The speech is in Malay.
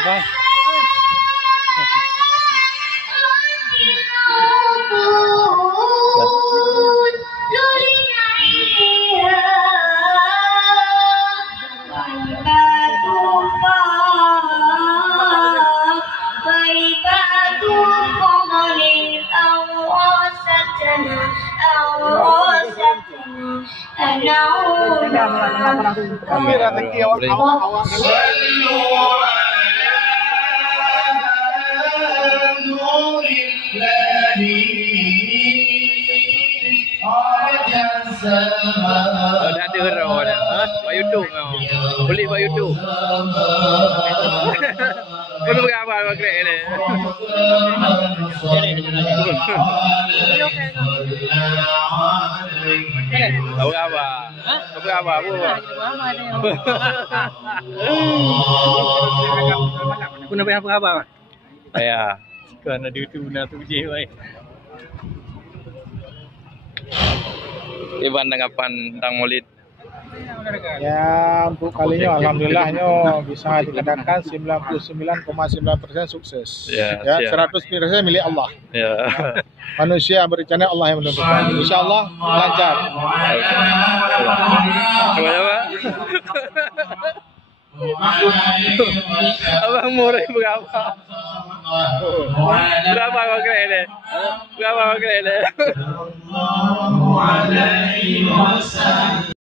kan. Dah ada raw dah. Buat YouTube kau. Boleh buat YouTube. Kau tu berapa kau krek ni? Tahu apa? Tahu apa? Aku nak bayar apa? Ya. Kan ada tu nak tu je baik. Iban tanggapan tentang Maulid. Ya, untuk kalinya alhamdulillahnya bisa dikatakan 99,9% sukses. Ya, 100% milik Allah. Ya. Manusia berencana, Allah yang menentukan. Insyaallah lancar. Apa? Abang murah berapa? Berapa kau kira ni? Berapa kau kira ni?